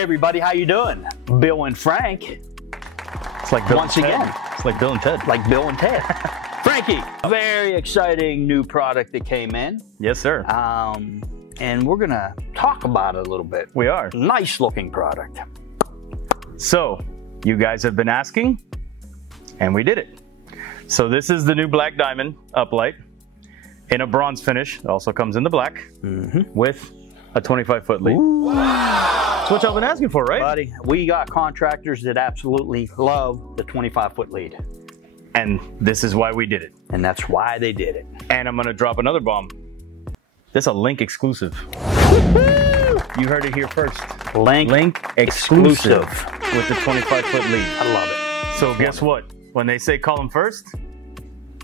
Hey everybody, how you doing? Bill and Frank. It's like Bill Once and Ted. again. It's like Bill and Ted. Like Bill and Ted. Frankie, a very exciting new product that came in. Yes, sir. And we're gonna talk about it a little bit. We are. Nice looking product. So, you guys have been asking, and we did it. So this is the new Black Diamond uplight in a bronze finish. It also comes in the black with a 25-foot lead. Wow. That's what y'all been asking for, right? Buddy, we got contractors that absolutely love the 25-foot lead. And this is why we did it. And that's why they did it. And I'm gonna drop another bomb. This is a link exclusive. You heard it here first. Link exclusive with the 25-foot lead. I love it. So guess what? When they say call them first,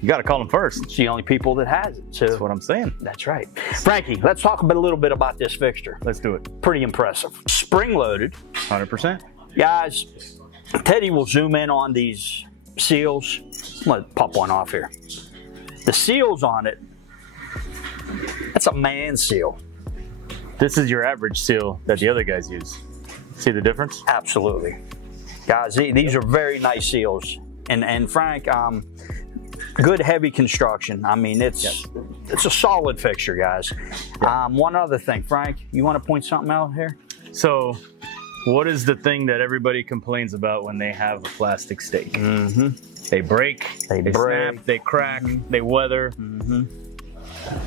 you got to call them first. It's the only people that has it. So that's what I'm saying. That's right. Frankie, let's talk a little bit about this fixture. Let's do it. Pretty impressive. Spring loaded. 100%. Guys, Teddy will zoom in on these seals. I'm going to pop one off here. The seals on it, that's a man seal. This is your average seal that the other guys use. See the difference? Absolutely. Guys, these are very nice seals. And Frank, good heavy construction. I mean, it's a solid fixture, guys. Yeah. One other thing, Frank, you want to point something out here? So, what is the thing that everybody complains about when they have a plastic stake? They break, they snap, they crack, they weather.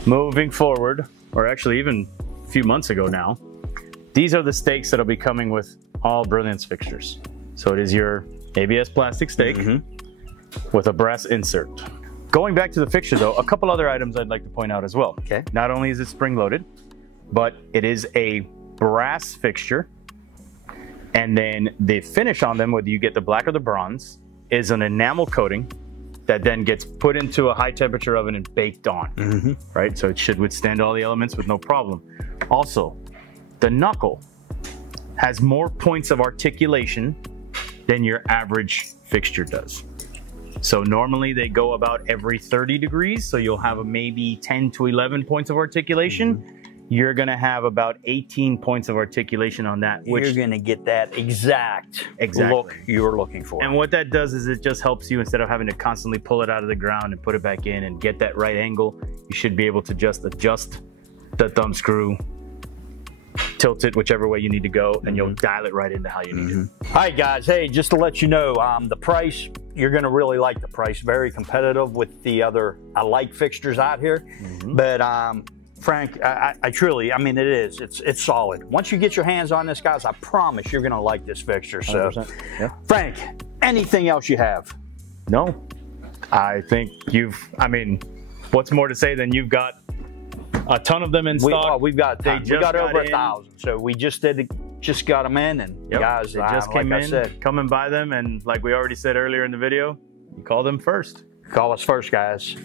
Moving forward, or actually even a few months ago now, these are the stakes that'll be coming with all Brilliance fixtures. So it is your ABS plastic stake with a brass insert. Going back to the fixture though, a couple other items I'd like to point out as well. Okay. Not only is it spring loaded, but it is a brass fixture. And then the finish on them, whether you get the black or the bronze, is an enamel coating that then gets put into a high temperature oven and baked on, right? So it should withstand all the elements with no problem. Also, the knuckle has more points of articulation than your average fixture does. So normally they go about every 30 degrees, so you'll have maybe 10 to 11 points of articulation. You're gonna have about 18 points of articulation on that. Which you're gonna get that exact look you're looking for. And what that does is it just helps you, instead of having to constantly pull it out of the ground and put it back in and get that right angle, you should be able to just adjust the thumb screw, tilt it whichever way you need to go, and you'll dial it right into how you need it. All right, guys. Hey, just to let you know, the price, you're going to really like the price. Very competitive with the other light fixtures out here. But Frank, I truly, I mean, it is. It's solid. Once you get your hands on this, guys, I promise you're going to like this fixture. So, Frank, anything else you have? No. I think I mean, what's more to say than you've got a ton of them in stock. We've got over 1,000. So we just got them in, and guys, they just came in. Come and buy them, and like we already said earlier in the video, you call them first. Call us first, guys.